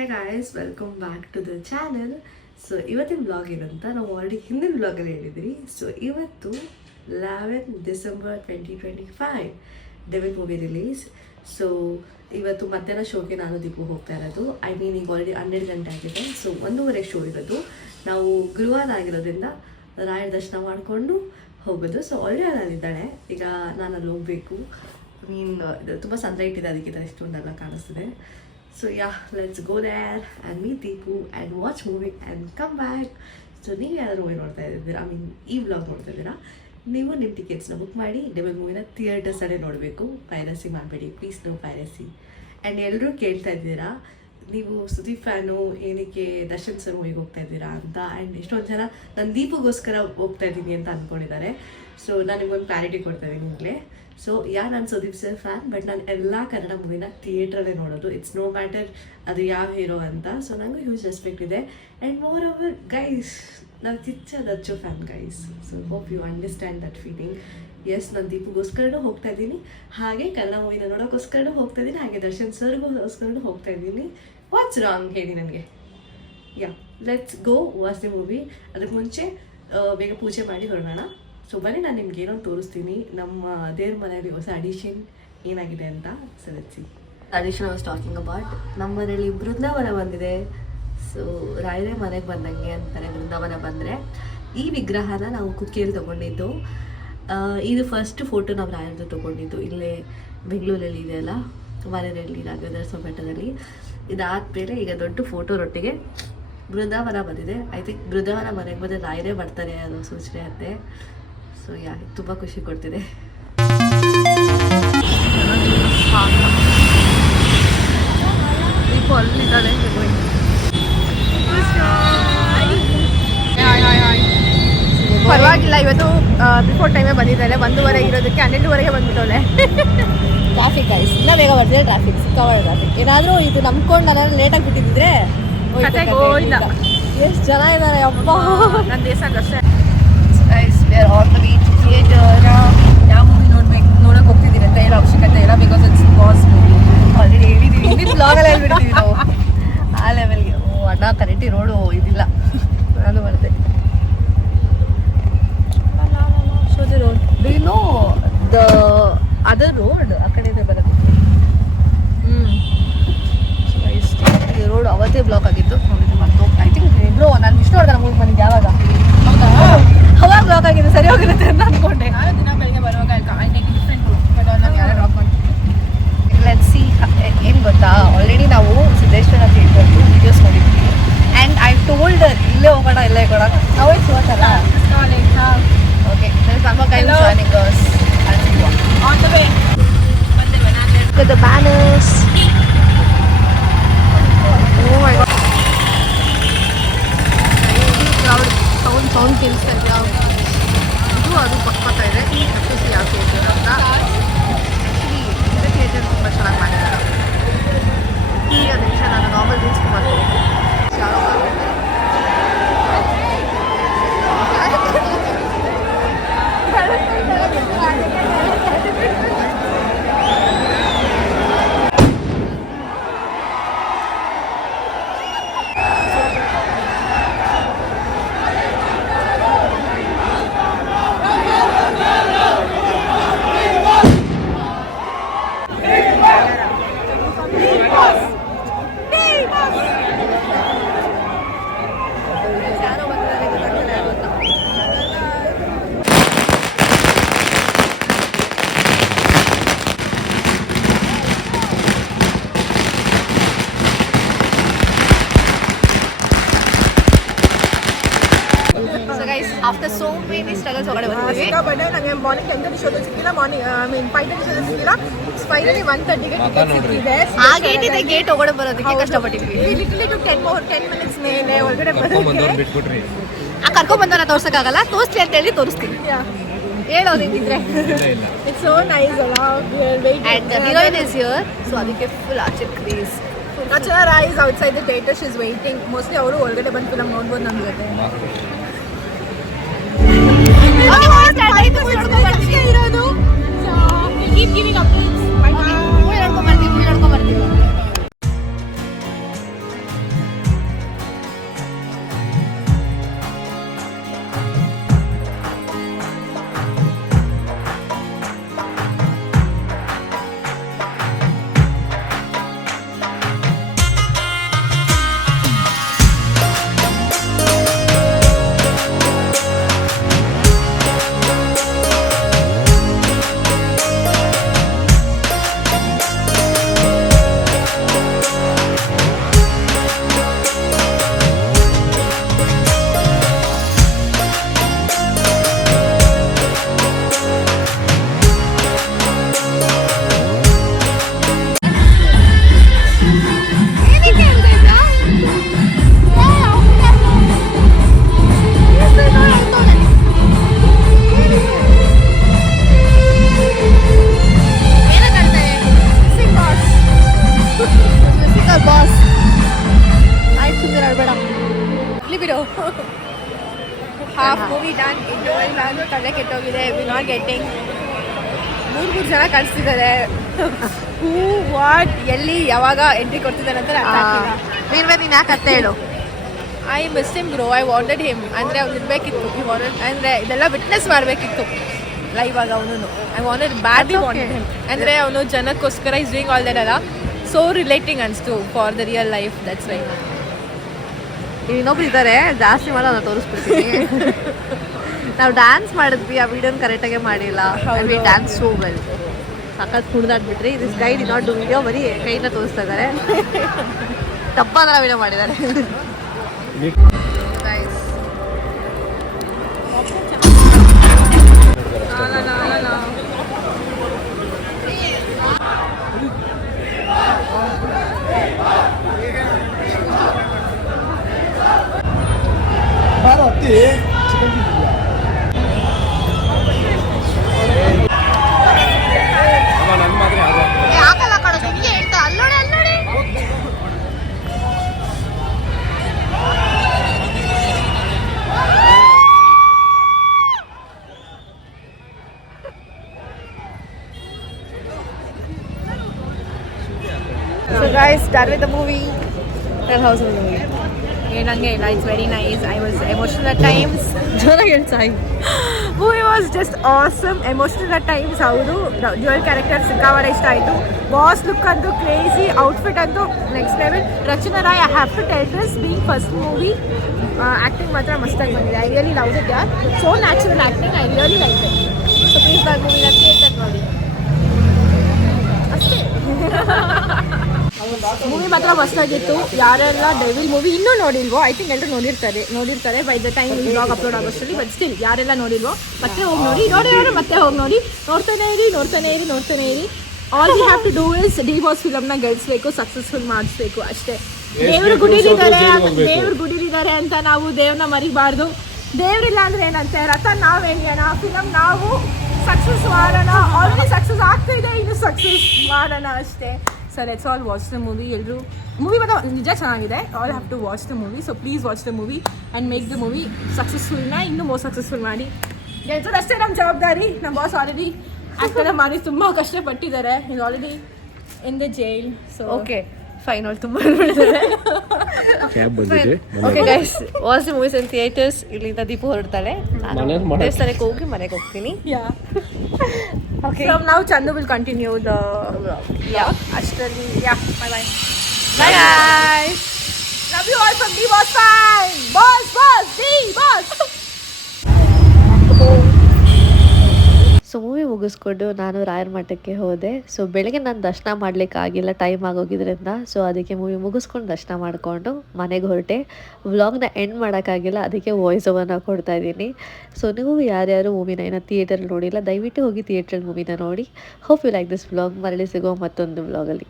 High guys, welcome back to the channel. So ಇವತ್ತಿನ blog ಏನಂತ ನಾವು ಆಲ್ರೆಡಿ ಹಿಂದಿನ ಬ್ಲಾಗಲ್ಲಿ ಹೇಳಿದ್ವಿ. ಸೊ ಇವತ್ತು 11 December 2025 Devil movie release. So ಇವತ್ತು ಮಧ್ಯಾಹ್ನ ಶೋಗೆ ನಾನು ದೀಪು ಹೋಗ್ತಾ ಇರೋದು. ಈಗ ಆಲ್ರೆಡಿ 12 ಗಂಟೆ ಆಗಿದೆ. ಸೊ 1:30 ಶೋ ಇರೋದು. ನಾವು ಗುರುವಾರ ಆಗಿರೋದ್ರಿಂದ ರಾಯರ ದರ್ಶನ ಮಾಡಿಕೊಂಡು ಹೋಗೋದು. ಸೊ ಆಲ್ರೆಡಿ ಅಲ್ಲಿದ್ದಾಳೆ. ಈಗ ನಾನು ಅಲ್ಲಿ ಹೋಗಬೇಕು. ತುಂಬ ಸನ್ಲೈಟ್ ಇದೆ, ಅದಕ್ಕೆ ಇಷ್ಟೊಂದೆಲ್ಲ ಕಾಣಿಸ್ತಿದೆ. So yeah, let's go there and meet Deepu and watch movie and come back. So ನೀವು ಯಾರು ಮೂವಿ ನೋಡ್ತಾ ಇದ್ದೀರಾ, ಈ ವ್ಲಾಗ್ ನೋಡ್ತಾ ಇದ್ದೀರಾ, ನೀವು ನಿಮ್ಮ ಟಿಕೆಟ್ಸ್ನ ಬುಕ್ ಮಾಡಿ ಡೆವಿಲ್ ಮೂವಿನ ಥಿಯೇಟರ್ಸಲ್ಲೇ ನೋಡಬೇಕು. ಪೈರಸಿ ಮಾಡಬೇಡಿ, ಪ್ಲೀಸ್ ನೋ ಪೈರಸಿ. ಆ್ಯಂಡ್ ಎಲ್ಲರೂ ಕೇಳ್ತಾ ಇದ್ದೀರಾ, ನೀವು ಸುದೀಪ್ ಫ್ಯಾನು, ಏನಕ್ಕೆ ದರ್ಶನ್ ಸರ್ ಮೂವಿಗೆ ಹೋಗ್ತಾ ಇದ್ದೀರಾ ಅಂತ. ಆ್ಯಂಡ್ ಎಷ್ಟೊಂದು ಜನ ನಾನು ದೀಪಗೋಸ್ಕರ ಹೋಗ್ತಾ ಇದ್ದೀನಿ ಅಂತ ಅಂದ್ಕೊಂಡಿದ್ದಾರೆ. ಸೊ ನಾನು ನಿಮ್ಗೊಂದು ಕ್ಲಾರಿಟಿ ಕೊಡ್ತಾ ಇದ್ದೀನಿ ಈಗಲೇ. ಸೊ ನಾನು ಸುದೀಪ್ ಸರ್ ಫ್ಯಾನ್, ಬಟ್ ನಾನು ಎಲ್ಲ ಕನ್ನಡ ಮೂವಿನ ಥಿಯೇಟ್ರಲ್ಲೇ ನೋಡೋದು. ಇಟ್ಸ್ ನೋ ಮ್ಯಾಟರ್ ಅದು ಯಾವ ಹೀರೋ ಅಂತ. ಸೊ ನನಗೂ ಹ್ಯೂಜ್ ರೆಸ್ಪೆಕ್ಟ್ ಇದೆ. ಆ್ಯಂಡ್ ಮೋರ್ ಓವರ್ ಗೈಸ್, ನಾನು Dachu fan guys. So hope you understand that feeling. Yes, ನಾನು ದೀಪಗೋಸ್ಕರನೂ ಹೋಗ್ತಾ ಇದ್ದೀನಿ, ಹಾಗೆ ಕನ್ನಡ ಮೂವಿನ ನೋಡೋಕ್ಕೋಸ್ಕರನೂ ಹೋಗ್ತಾ ಇದ್ದೀನಿ, ಹಾಗೆ ದರ್ಶನ್ ಸರ್ಗೋಸ್ಕರನೂ ಹೋಗ್ತಾ ಇದ್ದೀನಿ. ವಾಟ್ಸ್ ರಾಂಗ್ ಹೇಳಿ ನನಗೆ. Let's go watch the movie. ಅದಕ್ಕೆ ಮುಂಚೆ ಬೇಗ ಪೂಜೆ ಮಾಡಿ ಹೊರಡೋಣ. ಸೊ ಬನ್ನಿ, ನಾನು ನಿಮ್ಗೆ ಏನೋ ತೋರಿಸ್ತೀನಿ ನಮ್ಮ ದೇವ್ರ ಮನೆಯಲ್ಲಿ ಹೊಸ ಅಡಿಷನ್ ಏನಾಗಿದೆ ಅಂತ. ಸೆಲೆಕ್ಸಿ ಅಡಿಷನ್ ವಾಸ್ ಟಾಕಿಂಗ್ ಅಬೌಟ್. ನಮ್ಮ ಮನೆಯಲ್ಲಿ ಬೃಂದಾವನ ಬಂದಿದೆ. ಸೊ ರಾಯರೇ ಮನೆಗೆ ಬಂದಂಗೆ ಅಂತಾರೆ ಬೃಂದಾವನ ಬಂದರೆ. ಈ ವಿಗ್ರಹನ ನಾವು ಕುಕ್ಕಿಯಲ್ಲಿ ತೊಗೊಂಡಿದ್ದು. ಇದು ಫಸ್ಟ್ ಫೋಟೋ ನಾವು ರಾಯರದ್ದು ತೊಗೊಂಡಿದ್ದು ಇಲ್ಲೇ ಬೆಂಗಳೂರಲ್ಲಿ ಇದೆಯಲ್ಲ, ಮನೆಯಲ್ಲಿ ರಾಘವೇಂದ್ರ ಬೆಟ್ಟದಲ್ಲಿ. ಇದಾದಮೇಲೆ ಈಗ ದೊಡ್ಡ ಫೋಟೋರೊಟ್ಟಿಗೆ ಬೃಂದಾವನ ಬಂದಿದೆ. ಐ ಥಿಂಕ್ ಬೃಂದಾವನ ಮನೆಗೆ ಬಂದರೆ ರಾಯರೇ ಬರ್ತಾರೆ ಅನ್ನೋ ಸೂಚನೆ ಅಂತೆ. ಸೊ ತುಂಬ ಖುಷಿ ಕೊಡ್ತಿದೆ. ದೀಪು ಅಲ್ಲಿದ್ದಾಳೆ. ಪರವಾಗಿಲ್ಲ, ಇವತ್ತು ಬಿಫೋರ್ ಟೈಮೇ ಬಂದಿದ್ದಾಳೆ. 1:30 ಇರೋದಕ್ಕೆ 12:30ಗೆ ಬಂದ್ಬಿಟ್ಟವಳೆ. ಟ್ರಾಫಿಕ್ ಐಸ್ ಇನ್ನೂ ಬೇಗ ಬರ್ತಿದೆ. ಟ್ರಾಫಿಕ್ ಸಿಕ್ಕಾವಳೆ ಟ್ರಾಫಿಕ್. ಏನಾದರೂ ಇದು ನಂಬ್ಕೊಂಡು ನಾನು ಲೇಟಾಗಿ ಬಿಟ್ಟಿದ್ದಿದ್ರೆ ಎಷ್ಟು ಜನ ಇದ್ದಾರೆ ಅಪ್ಪ. ನನ್ನ ದೇಶಕ್ಕೆ ಯಾವ ಮೂವಿ ನೋಡೋಕೆ ಹೋಗ್ತಿದ್ದೀರಿ ಅಂತ ಹೇಳೋ ಅವಶ್ಯಕತೆ ಇಲ್ಲ. Because it's boss movie. Already ಹೇಳಿದ್ದೀವಿ, ಹಿಂದಿನ ಬ್ಲಾಗಲ್ಲಿ ಹೇಳ್ಬಿಡ್ತೀವಿ ನಾವು ಆ ಲೆವೆಲ್ಗೆ. ಅಣ್ಣ ಕರೆಕ್ಟಿ ರೋಡು ಇದಿಲ್ಲ, ನಾನು ಬರುತ್ತೆ. So the road, do you know the other road ಆ ಕಡೆ ಬರುತ್ತೆ. ಈ ರೋಡ್ ಅವತ್ತೇ ಬ್ಲಾಕ್ ಆಗಿತ್ತು, ನೋಡಿದ್ರೆ ಮತ್ತೆ ಐ ಥಿಂಕ್ ಇಬ್ರು ನಾನು ಇಷ್ಟು ನೋಡಿದೆ ಮೂವಿ ಬಂದಿದ್ದು. ಯಾವಾಗ ಅವಾಗ ಬ್ಲಾಕ್ ಆಗಿದೆ, ಸರಿ ಹೋಗಿರುತ್ತೆ ಅಂತ ಅಂದ್ಕೊಂಡೆ. ದಿನ ಬೆಳಗ್ಗೆ ಬರುವಾಗ ಡಿಫ್ರೆಂಟ್ ಲೆಟ್ಸ್ ಸಿ. ಏನು ಗೊತ್ತಾ, ಆಲ್ರೆಡಿ ನಾವು ಸಿದ್ದೇಶ್ವರ ಥಿಯೇಟರ್ದು ವೀಡಿಯೋಸ್ ನೋಡಿದ್ವಿ. ಆ್ಯಂಡ್ ಐ ಟೋಲ್ಡ್ ಇಲ್ಲೇ ಹೋಗೋಣ, ಇಲ್ಲೇ ಹೋಗೋಣ. ನಾವು ಇಟ್ಸ್ ವಾಚಲ್ಲ. Okay, some kind of joining us on the way. Look at the banners. Oh my god. Sound ಕೇಳಿಸ್ತಾ ಇದೆಯಾ? ಇದು ಅದು ಪಕ್ಕ ಇದೆ. ಯಾವ ಥಿಯೇಟರ್ ಅಂತ. ಆ್ಯಕ್ಚುಲಿ ಇದೇ ಥಿಯೇಟರ್ ತುಂಬ ಚೆನ್ನಾಗಿ ಮಾಡಿದ್ದಾರೆ. ಈಗ ನಿಮಿಷ ನಾನು ನಾರ್ಮಲ್ ರೀಲ್ಸ್ ಮಾಡ್ತೀನಿ. ಆಫ್ಟರ್ ಸೋ ಮೆನಿ ಸ್ಟ್ರಗಲ್ಸ್ ಹೊರಗಡೆ ಬಂದಿದ್ದೀವಿ. ನನಗೆ ಮಾರ್ನಿಂಗ್ 10:30 ಶೋದಲ್ಲಿ ಸಿಕ್ಕಿಲ್ಲ, ಮಾರ್ನಿಂಗ್ 5:30 ಶೋದಲ್ಲಿ ಸಿಕ್ಕಿಲ್ಲ. ಫೈನಲಿ 1:30ಗೆ ಟಿಕೆಟ್ ಸಿಕ್ಕಿದೆ. ಆ ಗೇಟ್ ಇದೆ, ಗೇಟ್ ಒಳಗಡೆ ಬರೋದಕ್ಕೆ ಕಷ್ಟಪಟ್ಟಿದ್ವಿ. ಲಿಟರಲಿ 10 minutes ಮೇಲೆ ಒಳಗಡೆ ಬರೋದಕ್ಕೆ. ಕರ್ಕೊಂಡ್ ಬಂದವನ್ನ ತೋರ್ಸಕ್ಕಾಗಲ್ಲ, ತೋರಿಸ್ಲಿ ಅಂತ ಹೇಳಿ ತೋರಿಸ್ತೀನಿ. ಹೇಳೋದಿದ್ರೆ ಇಟ್ಸ್ ಸೋ ನೈಸ್ ಅಲ್ಲ. And the heroine is here, so ಅದಕ್ಕೆ ಫುಲ್ ಆಚೆ craze. Achara is outside the theater, she is waiting. Mostly ಅವರು ಒಳಗಡೆ ಬಂದು ಫಿಲಮ್ ನೋಡ್ಬೋದು ನಮ್ಮ ಜೊತೆ. ಇರೋದು keep giving updates. Half movie done. Interval ನಾನು ತಲೆ ಕೆಟ್ಟೋಗಿದೆ. V not getting. ಮೂರು ಜನ ಕಳಿಸ್ತಿದ್ದಾರೆ. ಹೂ ವಾಟ್ ಎಲ್ಲಿ ಯಾವಾಗ ಎಂಟ್ರಿ ಕೊಡ್ತಿದ್ದಾರೆ ಅಂತ ಅರ್ಥ ಆಗ್ತಿಲ್ಲ. ನೀನು ಯಾಕೆ ಅತ್ತೆ ಹೇಳು. I miss him bro. I wanted him. ಅಂದರೆ ಅವ್ನು ಇರಬೇಕಿತ್ತು. ಅಂದರೆ ಇದೆಲ್ಲ ವಿಟ್ನೆಸ್ ಮಾಡಬೇಕಿತ್ತು ಲೈವ್ ಆಗ ಅವನು. I wanted badly wanted him. ಅಂದರೆ ಅವನು ಜನಕ್ಕೋಸ್ಕರ ಇಸ್ ಡೂಯಿಂಗ್ ಆಲ್ ದಟ್ ಅಲ್ಲ. ಸೊ ರಿಲೇಟಿಂಗ್ ಅನ್ಸ್ತು for the real life. That's why. ಇನ್ನೊಬ್ರು ಇದ್ದಾರೆ ಜಾಸ್ತಿ ಮಾಡೋ ನಾನು ತೋರಿಸ್ಬಿಡ್ತೀನಿ. ನಾವು ಡ್ಯಾನ್ಸ್ ಮಾಡಿದ್ವಿ, ಆ ವಿಡಿಯೋನ ಕರೆಕ್ಟಾಗೆ ಮಾಡಿಲ್ಲ. Dance so well. ಸಖತ್ ಕುಡ್ದಾಡ್ಬಿಟ್ರಿ. This guy did not do video, ಬರೀ ಕೈನ ತೋರಿಸ್ತಾ ಇದ್ದಾರೆ. ತಪ್ಪಾದ ವಿಡಿಯೋ ಮಾಡಿದ್ದಾರೆ. ಆಗಲ್ಲ ಕಣ, ಸುಮ್ಮನೆ ಹೇಳ್ತಾ ಅಲ್ಲೋಡೆ ಅಲ್ಲೋಡೆ. So guys, done with the movie. Tell how's the movie? ಏನಂಗೆ ಇಲ್ಲ, it's very nice. I was emotional at times. ಜೋರಾಗಿ ಹೇಳ್ತಾಯಿ. Movie was just awesome. Emotional at times. ಹೌದು, ಡ್ಯುಯಲ್ ಕ್ಯಾರೆಕ್ಟರ್ ಸಿಕ್ಕಾವಡೆ ಇಷ್ಟ ಆಯಿತು. ಬಾಸ್ ಲುಕ್ ಅಂತೂ ಕ್ರೇಜಿ, ಔಟ್ಫಿಟ್ ಅಂತೂ next level. Rachana Rai, I have to tell this, being first movie, acting ಮಾತ್ರ ಮಸ್ತಾಗಿ ಬಂದಿದೆ. ಐ ರಿಯಲಿ ಲವ್ ಇಟ್ ಯಾರ್. So natural acting. I really like it. So please ಬೈ ಮೂವಿನ ಥಿಯೇಟರ್ ನೋಡಿ ಅಷ್ಟೇ. ಮೂವಿ ಮಾತ್ರ ಮಸ್ತಾಗಿತ್ತು. ಯಾರೆಲ್ಲ ಡೆವಿಲ್ ಮೂವಿ ಇನ್ನೂ ನೋಡಿಲ್ವೋ, ಐ ಥಿಂಕ್ ಎಲ್ಲರೂ ನೋಡಿರ್ತಾರೆ ಬೈ ದ ಟೈಮ್ ಈ ಬ್ಲಾಗ್ ಅಪ್ಲೋಡ್ ಆಗೋಷ್ಟರಲ್ಲಿ. ಬಟ್ ಸ್ಟಿಲ್ ಯಾರೆಲ್ಲ ನೋಡಿಲ್ವೋ ಮತ್ತೆ ಹೋಗಿ ನೋಡಿರೋರು ಮತ್ತೆ ಹೋಗಿ ನೋಡಿ. ನೋಡ್ತಾನೆ ಇರಿ. All we have to do is the boss ಫಿಲಮ್ನ ಗೆಲ್ಸ್ಬೇಕು, ಸಕ್ಸಸ್ಫುಲ್ ಮಾಡಿಸ್ಬೇಕು ಅಷ್ಟೇ. ದೇವ್ರ ಗುಡಿಲಿದ್ದಾರೆ ಅಂತ ನಾವು ದೇವ್ರನ್ನ ಮರಿಬಾರ್ದು. ದೇವ್ರಿಲ್ಲ ಅಂದ್ರೆ ಏನಂತೆ, ರಥ ನಾವು ಎಣ್ಯೋಣ, ಫಿಲಮ್ ನಾವು ಸಕ್ಸಸ್ ಮಾಡೋಣ. ಆಲ್ರೆಡಿ ಸಕ್ಸಸ್ ಆಗ್ತಾ ಇದೆ, ಇನ್ನು ಸಕ್ಸಸ್ ಮಾಡೋಣ ಅಷ್ಟೇ. So let's all watch the movie. ಎಲ್ಲರೂ ಮೂವಿ ಮಾತ್ರ ನಿಜ ಚೆನ್ನಾಗಿದೆ. All have to watch the movie. So please watch the movie and make the movie ಸಕ್ಸಸ್ಫುಲ್ನ ಇನ್ನೂ ಮೋರ್ ಸಕ್ಸಸ್ಫುಲ್ ಮಾಡಿ. ಗೆಲ್ಸೋದಷ್ಟೇ ನಮ್ಮ ಜವಾಬ್ದಾರಿ. ನಮ್ಮ ಬಾಸ್ ಆಲ್ರೆಡಿ ಆ್ಯಕ್ಟೆಲ್ಲ ಮಾಡಿ ತುಂಬ ಕಷ್ಟಪಟ್ಟಿದ್ದಾರೆ. Is already in the jail. So okay fine. ಅವ್ಳು ತುಂಬ okay guys, watch the movies in theatres. ಇಲ್ಲಿಂದ ದೀಪು ಹೊರಡ್ತಾಳೆ. ನಾನು ದೇವಸ್ಥಾನಕ್ಕೆ ಹೋಗಿ ಮನೆಗೆ ಹೋಗ್ತೀನಿ. Okay. So now Chandu will continue the vlog. Yeah. Ashtrali. Yeah. Bye bye. Bye guys. Love you all from D Boss Fan. Boss, D Boss. So movie ಮುಗಿಸ್ಕೊಂಡು ನಾನು ರಾಯರ ಮಠಕ್ಕೆ ಹೋದೆ. ಸೊ ಬೆಳಗ್ಗೆ ನಾನು ದರ್ಶನ ಮಾಡಲಿಕ್ಕಾಗಿಲ್ಲ, ಟೈಮ್ ಆಗೋಗಿದ್ರಿಂದ. ಸೊ ಅದಕ್ಕೆ ಮೂವಿ ಮುಗಿಸ್ಕೊಂಡು ದರ್ಶನ ಮಾಡಿಕೊಂಡು ಮನೆಗೆ ಹೊರಟೆ. ವ್ಲಾಗ್ನ ಎಂಡ್ ಮಾಡೋಕ್ಕಾಗಿಲ್ಲ, ಅದಕ್ಕೆ ವಾಯ್ಸ್ ಓವರ್ನ ಕೊಡ್ತಾ ಇದ್ದೀನಿ. ಸೊ ನೀವು ಯಾರ್ಯಾರು ಮೂವಿನ ಏನೋ ಥಿಯೇಟರ್ ನೋಡಿಲ್ಲ, ದಯವಿಟ್ಟು ಹೋಗಿ ಥಿಯೇಟ್ರಲ್ಲಿ ಮೂವಿನ ನೋಡಿ. Hope you like this vlog. ಮರಳಿ ಸಿಗೋ ಮತ್ತೊಂದು ವ್ಲಾಗಲ್ಲಿ.